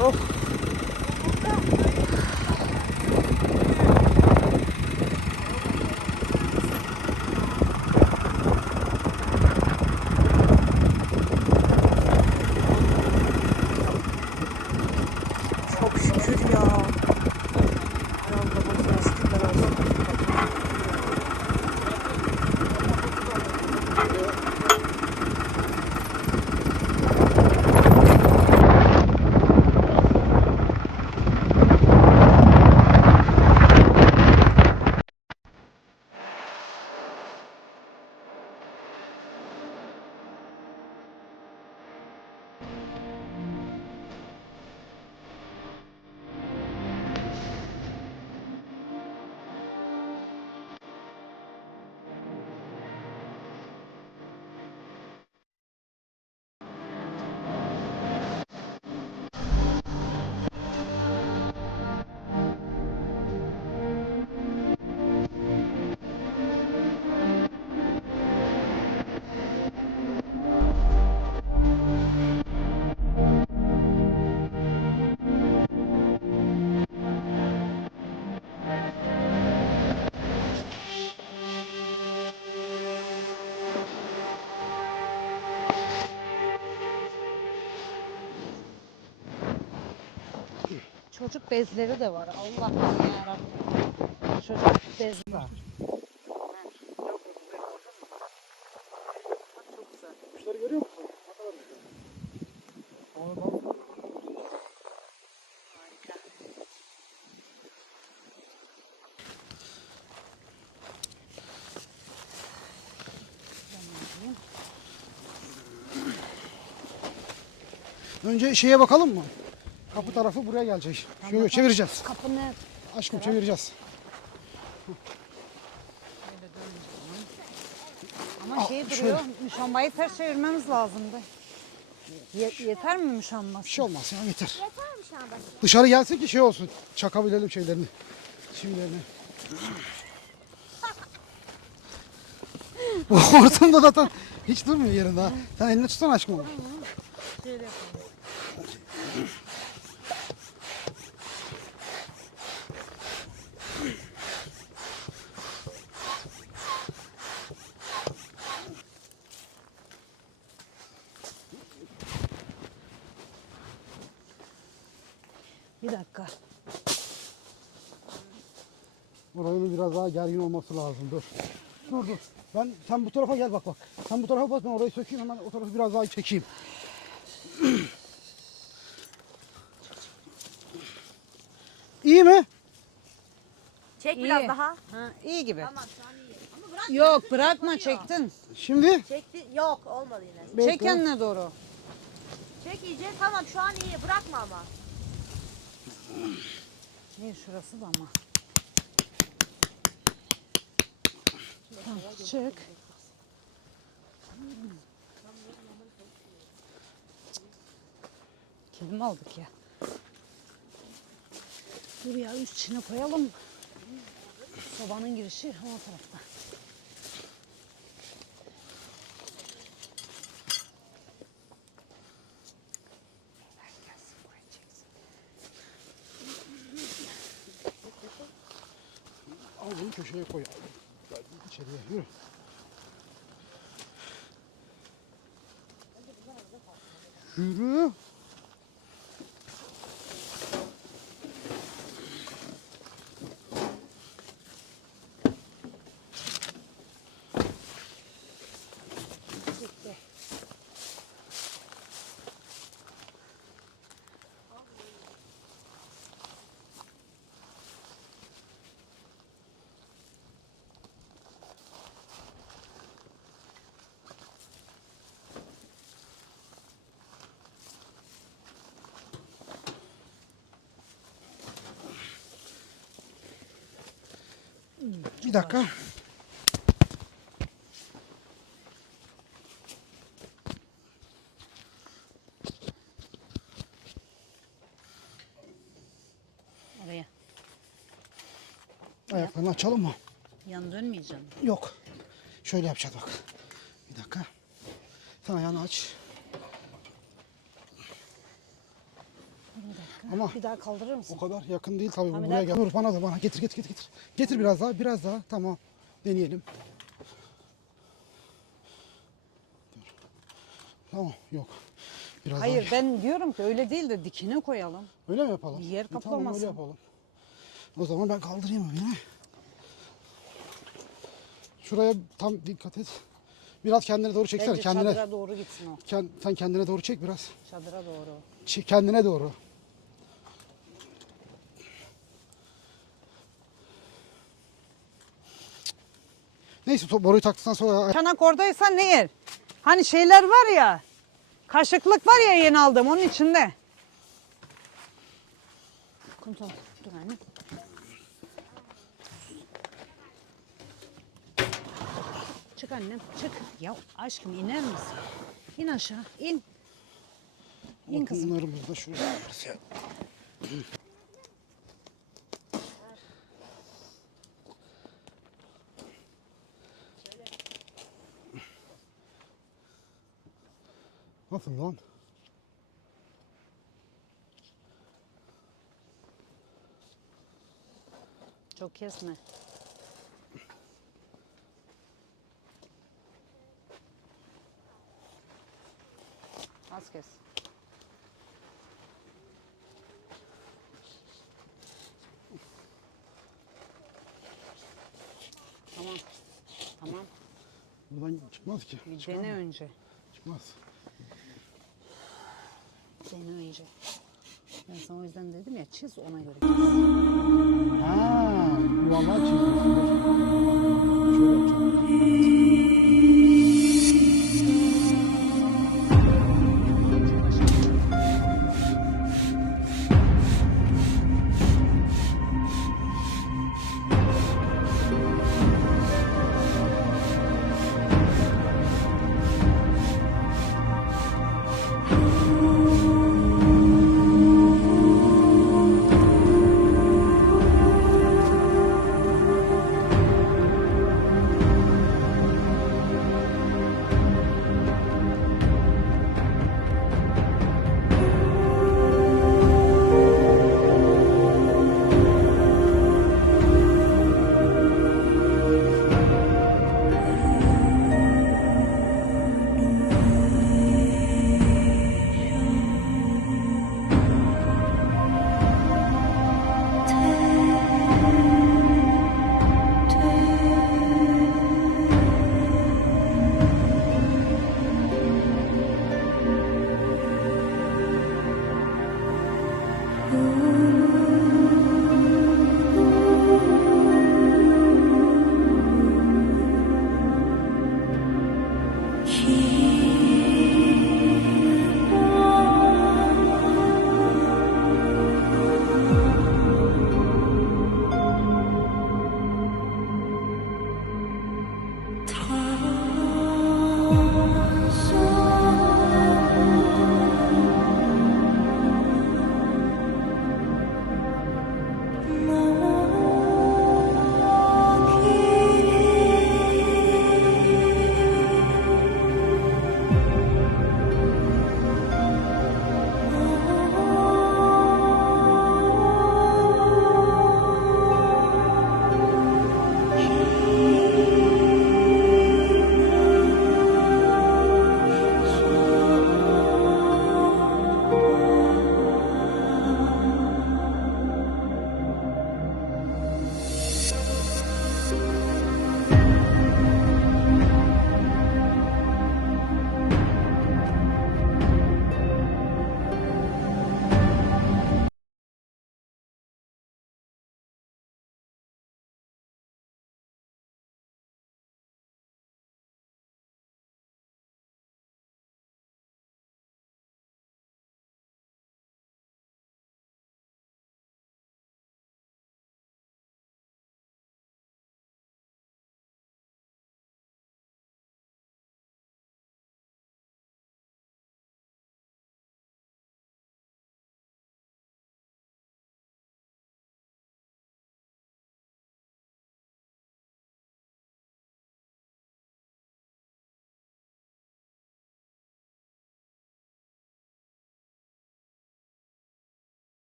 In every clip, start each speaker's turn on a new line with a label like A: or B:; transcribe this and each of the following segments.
A: Oh.
B: Çocuk bezleri de var. Allah yarabbim. Çocuk bezi var.
C: Kuşları görüyor musun? Ne kadar. Önce şeye bakalım mı? Kapı tarafı buraya gelecek. Şöyle çevireceğiz.
B: Kapı ne?
C: Aşkım çevireceğiz.
B: Ama şey duruyor. Müşambayı ters çevirmemiz lazımdı. Ye- yeter mi müşambası?
C: Bir şey olmaz ya yeter.
D: Yeter mi şu anda?
C: Dışarı gelsin ki şey olsun. Çakabilelim şeylerini. Çivilerini. Bu hortumda zaten hiç durmuyor yerinde ha. Sen elini tutsana aşkım onu.
B: Bir dakika.
C: Oranın biraz daha gergin olması lazım. Dur. Dur dur. Ben sen bu tarafa gel bak bak. Sen bu tarafa bak ben orayı sökeyim hemen o tarafı biraz daha çekeyim. İyi mi?
D: Çek
B: İyi.
D: biraz daha.
B: Ha, iyi gibi.
D: Tamam şu an iyi. Ama bırak.
B: Yok bırakma çektin.
C: Şimdi
D: Çekti. Yok olmadı yine.
C: Bekle.
B: Çek kendine doğru.
D: Çek iyice. Tamam şu an iyi. Bırakma ama.
B: Ne şurası da ama. Tamam, çık. Kelime aldık ya. Dur ya üst içine koyalım. Sobanın girişi o tarafta.
C: Köşeye koy. Gel içeriye yürü. Yürü. Bir dakika.
B: Oraya.
C: Ayaklarını açalım mı?
B: Yan dönmeyeceğim.
C: Yok. Şöyle yapacağız bak. Bir dakika. Sen ayağını aç.
B: Bir dakika.
C: Ama
B: Bir daha kaldırır mısın?
C: o kadar yakın değil tabii.
B: bir
C: Buraya gel. Dur bana da bana getir getir getir getir. Getir biraz daha biraz daha. Tamam. Deneyelim. Dur. Tamam yok. Biraz
B: Hayır
C: daha.
B: ben diyorum ki öyle değil de dikine koyalım.
C: Öyle mi yapalım?
B: Yer
C: E, Tamam öyle yapalım. O zaman ben kaldırayım beni? Şuraya tam dikkat et. Biraz kendine doğru çeksene.
B: Bence
C: kendine.
B: çadıra doğru gitsin o.
C: Kend- sen kendine doğru çek biraz.
B: Çadıra doğru.
C: Çek kendine doğru. Neyse to- boruyu taktıktan sonra
B: Çanak oradaysa ne yer? Hani şeyler var ya. Kaşıklık var ya yeni aldım onun içinde. Kumsal dur anne. Çık annem çık. Ya aşkım iner misin? İn aşağı in. İn kızım.
C: bunlarımız da şuraya. Nasıl lan?
B: Çok kesme. Az kes. Tamam. Tamam.
C: Buradan çıkmaz ki.
B: Bir
C: Çıkar
B: dene
C: mı?
B: önce.
C: Çıkmaz.
B: Dene önce. Ben sana o yüzden dedim ya çiz ona göre.
C: Ha, yuvarlağı çiziyorsun. Şöyle yapacağım.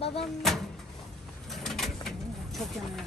E: Babam
B: Çok yanıyor.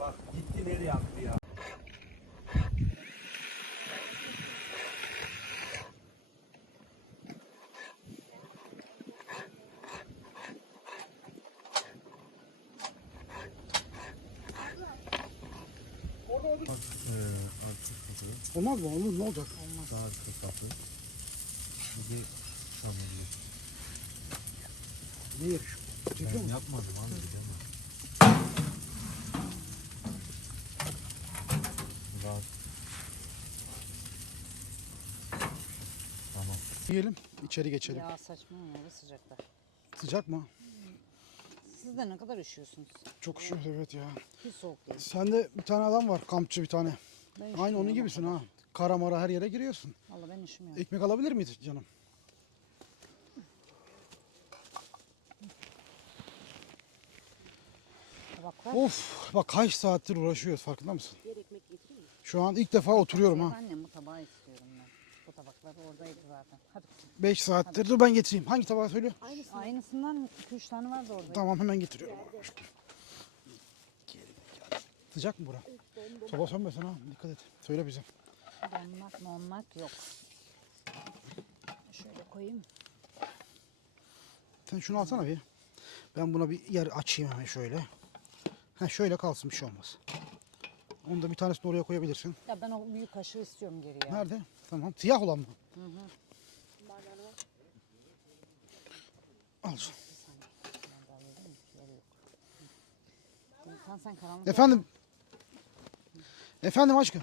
F: Bak gitti nereye attı ya.
C: Olmaz mı? Olur ne olacak?
F: Daha kapı. Bir de şamurlu.
C: Ne yakışıyor? Çekiyor
F: Ben yapmadım abi bilemem. Rahat. Tamam.
C: Yiyelim, içeri geçelim.
B: Ya saçmalama bu sıcakta.
C: Sıcak mı?
B: Siz de ne kadar üşüyorsunuz.
C: Çok üşüyor evet ya.
B: Hiç soğuk değil.
C: Sende bir tane adam var, kampçı bir tane.
B: Ben
C: Aynı onun gibisin ha. Kara mara her yere giriyorsun.
B: Vallahi ben üşümüyorum.
C: Ekmek alabilir miyiz canım?
B: Tabaklar.
C: Of bak kaç saattir uğraşıyoruz farkında mısın? Şu an ilk defa oturuyorum ha.
B: Annem bu tabağı istiyorum ben. Bu tabaklar oradaydı zaten. Hadi kızım.
C: 5 saattir dur ben getireyim. Hangi tabağı söyle?
B: Aynısından 2-3 tane vardı orada.
C: Tamam hemen getiriyorum. Sıcak mı bura? Soba sönmesin ha. Dikkat et. Söyle bize.
B: Donmak monmak yok. Şöyle koyayım.
C: Sen şunu alsana bir. Ben buna bir yer açayım hemen şöyle. Ha şöyle kalsın bir şey olmaz. Onu da bir tanesini oraya koyabilirsin.
B: Ya ben o büyük kaşığı istiyorum geriye.
C: Nerede? Tamam. Siyah olan mı? Al şunu.
B: Sen sen karanlık.
C: Efendim. Efendim aşkım.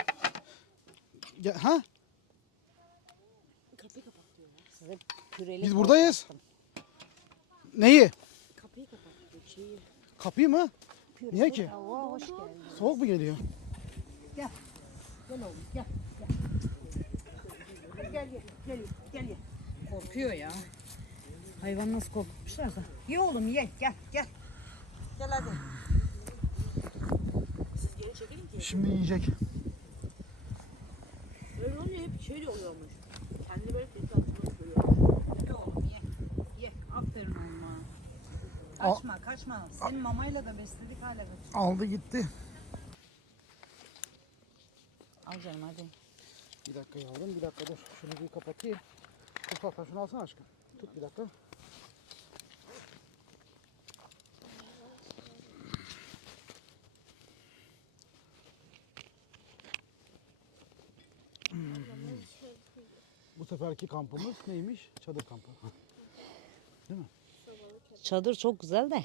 C: Gel, ha?
B: Size püreli
C: Biz
B: tavuk
C: buradayız.
B: yaptım.
C: Neyi?
A: Kapıyı kapat. Şeyi.
C: Kapıyı mı? Niye ki?
B: tavuğa hoş geldin.
C: Soğuk mu geliyor?
B: Gel oğlum gel. Gel gel gel gel gel. gel. Korkuyor ya. Hayvan nasıl korkmuşlarsa. Ye oğlum ye gel gel. Gel hadi.
A: Siz geri çekilin ki.
C: Şimdi yiyecek.
A: Öyle olunca hep şöyle oluyormuş. Kendi böyle kendi altına koyuyor.
B: Ye oğlum ye. Ye. Aferin oğluma. Kaçma kaçma. Senin mamayla da besledik hala götür.
C: Aldı gitti.
B: Al canım hadi.
C: Bir dakika yavrum bir dakika dur. Şunu bir kapatayım. Mustafa şunu alsana aşkım. Tut bir dakika. Seferki kampımız neymiş? Çadır kampı.
B: Çadır çok güzel de.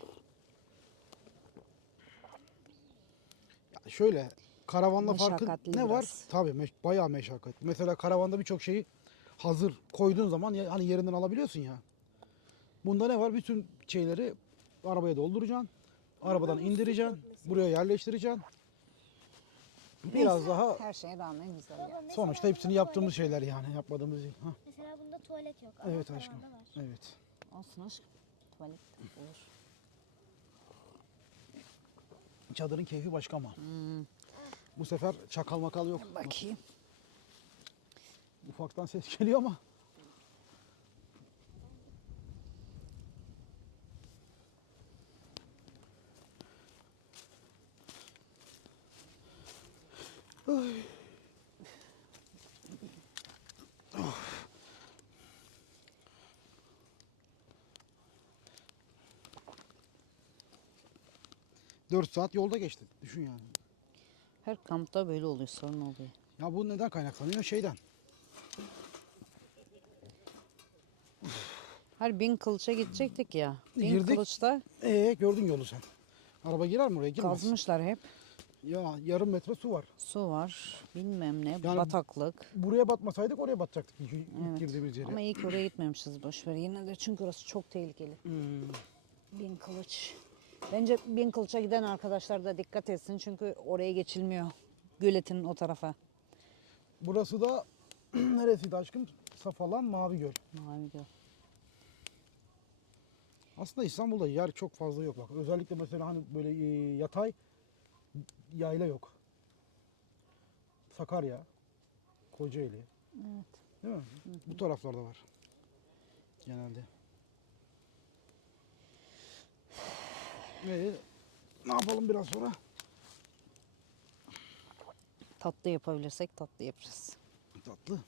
C: Ya şöyle karavanla farkı
B: Meşakkatli
C: ne var?
B: biraz.
C: Tabii meş- bayağı meşakkatli. Mesela karavanda birçok şeyi hazır koyduğun zaman ya- hani yerinden alabiliyorsun ya. Bunda ne var? Bütün şeyleri arabaya dolduracaksın. Arabadan indireceksin. Buraya yerleştireceksin. Biraz daha
B: Her şeye rağmen güzel ya.
C: sonuçta hepsini yaptığımız şeyler yani. Yapmadığımız değil. Ha,
E: mesela bunda tuvalet yok. ama
C: Evet aşkım.
E: var.
C: Evet.
B: Olsun aşkım. Tuvalet olur.
C: Çadırın keyfi başka ama.
B: Hmm.
C: Bu sefer çakal makal yok.
B: Bakayım.
C: Ufaktan ses geliyor ama. 4 saat yolda geçtim. Düşün yani.
B: Her kampta böyle oluyor, sorun oluyor.
C: Ya bu neden kaynaklanıyor? Şeyden.
B: Her bin kılıça gidecektik ya. Bin
C: Girdik.
B: kılıçta
C: Ee gördün yolu sen. Araba girer mi oraya? Girmez.
B: kazmışlar hep.
C: Ya yarım metre su var.
B: Su var, bilmem ne, bataklık.
C: Buraya batmasaydık oraya batacaktık ilk,
B: Evet.
C: girdiğimiz yere.
B: Ama iyi ki oraya gitmemişiz boşver. Yine de çünkü orası çok tehlikeli.
C: Hmm.
B: Bin kılıç. Bence bin kılıça giden arkadaşlar da dikkat etsin çünkü oraya geçilmiyor. Göletin o tarafa.
C: Burası da neresiydi aşkım? Safalan Mavi Göl.
B: Mavi göl.
C: Aslında İstanbul'da yer çok fazla yok bak. Özellikle mesela hani böyle e, yatay yayla yok. Sakarya, Kocaeli.
B: Evet.
C: Değil mi? Bu taraflarda var. Genelde. Ee, ne yapalım biraz sonra?
B: Tatlı yapabilirsek tatlı yaparız.
C: Tatlı.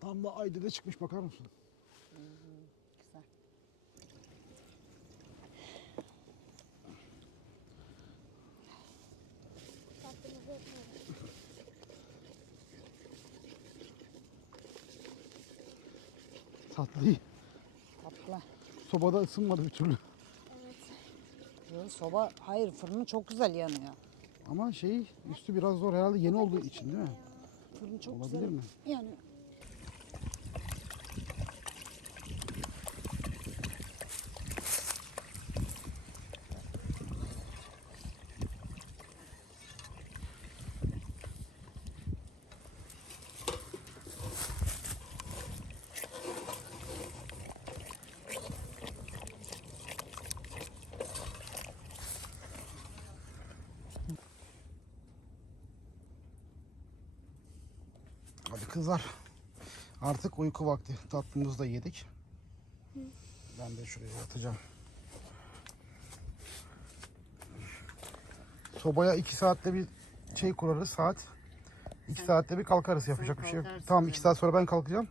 C: Tam da Aydı'da çıkmış bakar mısın?
B: Güzel.
C: Tatlı iyi.
B: Tatlı.
C: Sobada ısınmadı bir türlü.
B: Yo, soba hayır fırını çok güzel yanıyor.
C: Ama şey üstü biraz zor herhalde yeni olduğu için değil mi?
B: Fırın çok
C: Olabilir
B: güzel
C: mi?
B: yanıyor.
C: Hadi kızlar. Artık uyku vakti. Tatlımızı da yedik. Ben de şuraya yatacağım. Sobaya iki saatte bir şey kurarız saat. İki saatte bir kalkarız yapacak bir şey yok.
B: kalkarsın
C: Tamam iki saat sonra ben kalkacağım.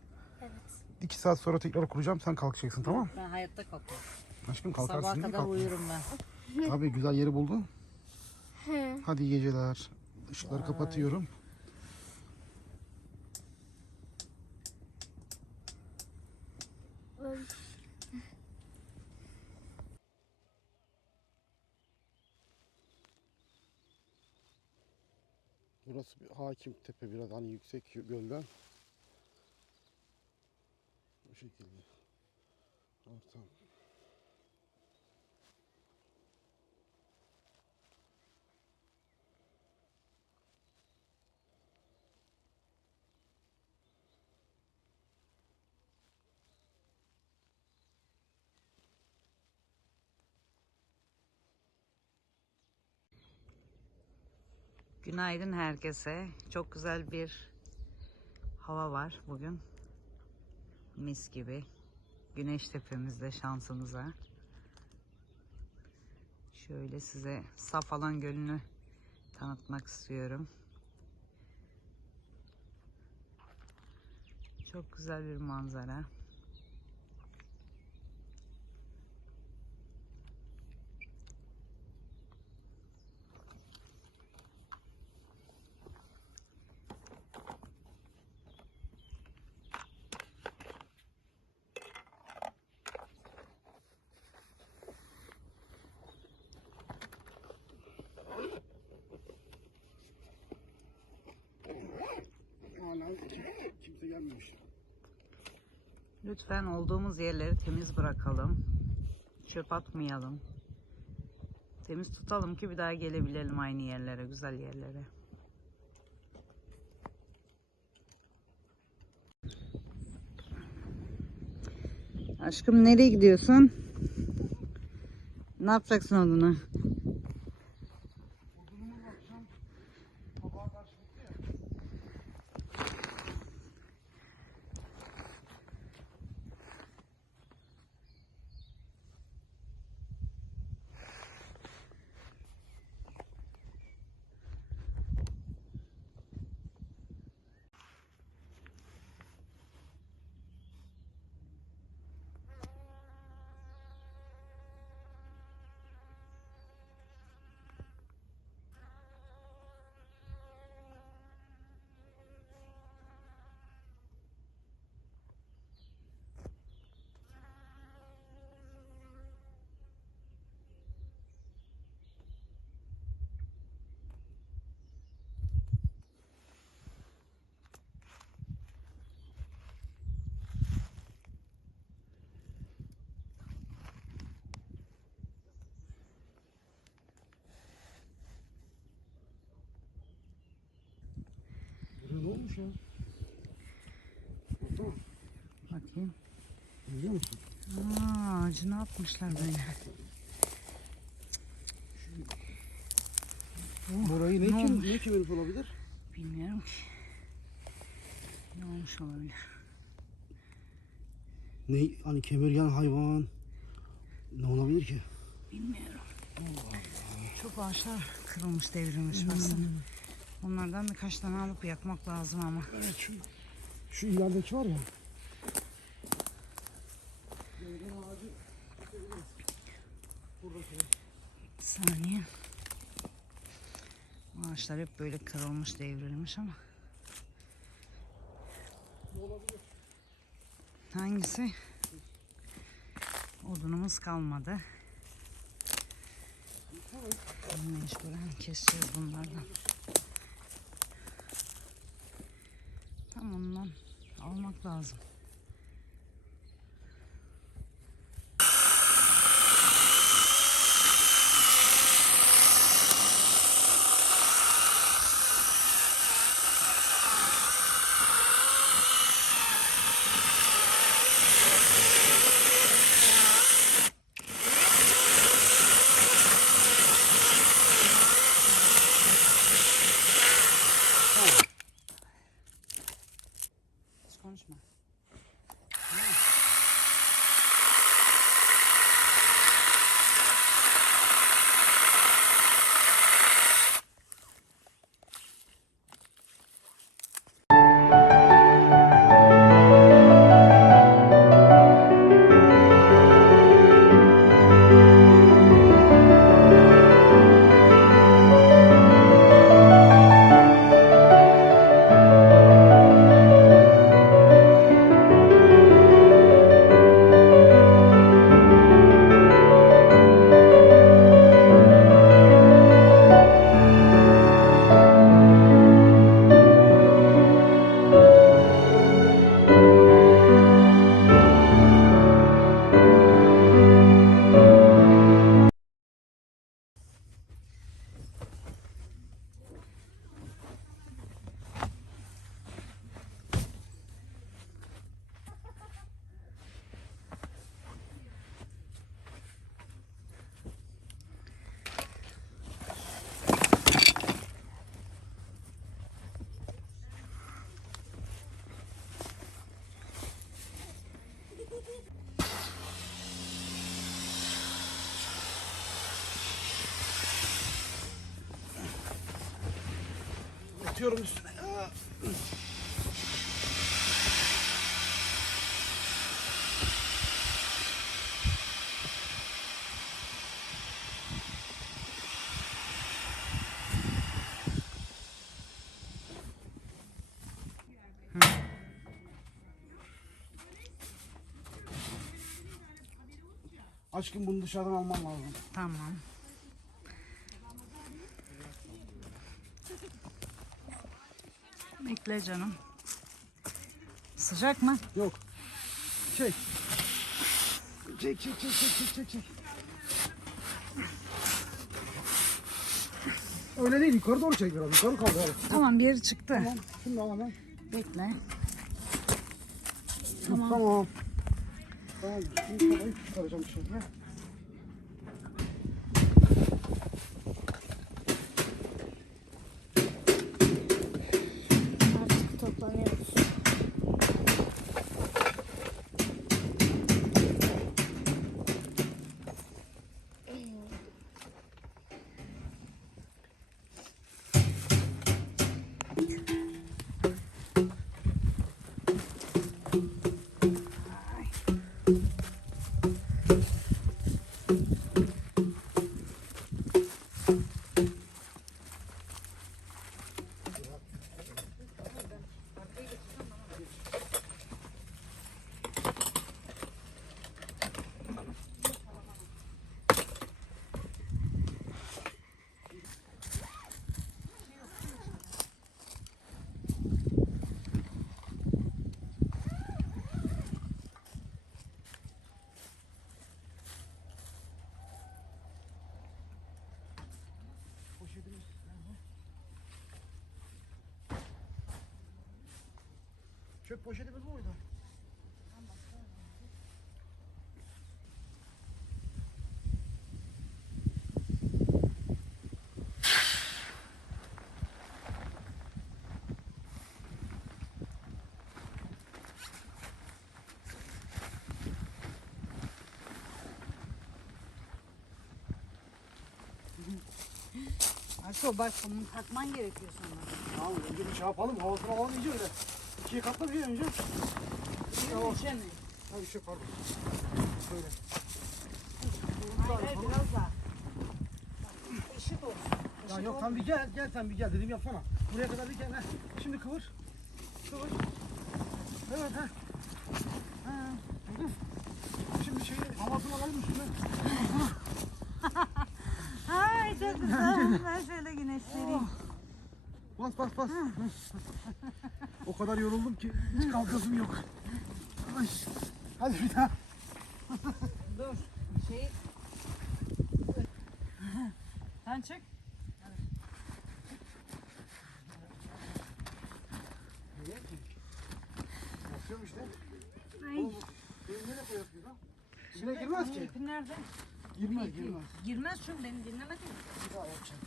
C: İki saat sonra tekrar kuracağım sen kalkacaksın tamam
B: Ben hayatta kalkmam.
C: Aşkım kalkarsın
B: Sabaha
C: değil mi?
B: kadar
C: Kalk.
B: uyurum ben.
C: Abi güzel yeri buldun. Hadi iyi geceler. Işıkları kapatıyorum. Burası bir hakim tepe biraz hani yüksek gölden. Bu şekilde. Ortam.
B: Günaydın herkese. Çok güzel bir hava var bugün. Mis gibi. Güneş tepemizde şansımıza. Şöyle size Safalan Gölü'nü tanıtmak istiyorum. Çok güzel bir manzara.
C: Hala kimse gelmemiş.
B: Lütfen olduğumuz yerleri temiz bırakalım. Çöp atmayalım. Temiz tutalım ki bir daha gelebilelim aynı yerlere, güzel yerlere. Aşkım nereye gidiyorsun? Ne yapacaksın odunu?
C: Ne olmuş ya? Baksana.
B: Bakayım.
C: Görüyor musun?
B: Aa, ağacını atmışlar böyle.
C: Burayı ne,
B: Ne
C: kim, ne kemirip olabilir?
B: Bilmiyorum ki. Ne olmuş olabilir?
C: Ne hani kemirgen hayvan ne olabilir ki?
B: Bilmiyorum. Çok ağaçlar kırılmış, devrilmiş baksana. Onlardan birkaç tane alıp yakmak lazım ama.
C: Evet şu şu ilerideki var ya.
B: Bir saniye. Ağaçlar hep böyle kırılmış, devrilmiş ama. Hangisi? Odunumuz kalmadı. Mecburen keseceğiz bunlardan. Ondan almak lazım.
C: Atıyorum üstüne. Aşkım bunu dışarıdan alman lazım.
B: Tamam. Bekle canım. Sıcak mı?
C: Yok. Çek. Çek çek çek çek çek çek. Öyle değil yukarı doğru çek biraz. Yukarı kaldı abi.
B: Tamam bir yeri çıktı.
C: Tamam. Şimdi al hemen.
B: Bekle.
C: Tamam. Tamam. Tamam. Şimdi tavayı çıkaracağım dışarıya. Çöp poşetimiz buydu.
B: Aşko bak bunu takman gerekiyor sana.
C: Tamam önce bir şey yapalım. Havasını alalım iyice öyle. İkiye katla bir şey önce.
B: Mi?
C: Ha bir şey pardon. Şöyle.
B: Hayır hayır biraz daha. Eşit olsun.
C: Ya yok sen bir gel, gel sen bir gel dedim yapsana. Buraya kadar bir gel. Heh. Şimdi kıvır. Kıvır. Evet ha. Ha. Şimdi şeyi havasını alalım üstüne.
B: Ay çok güzel. Ben şöyle güneşleneyim.
C: Bas bas bas. O kadar yoruldum ki hiç kalkasım yok. Ay. Hadi bir daha.
B: Dur. Şey. Sen çık.
C: Basıyorum işte.
B: Ay.
C: Oğlum, Benim nereye koyuyorsun lan? İçine girmez ki.
B: İpin nerede?
C: Girmez girmez.
B: Girmez çünkü beni dinlemedin.
C: Bir daha yapacağım.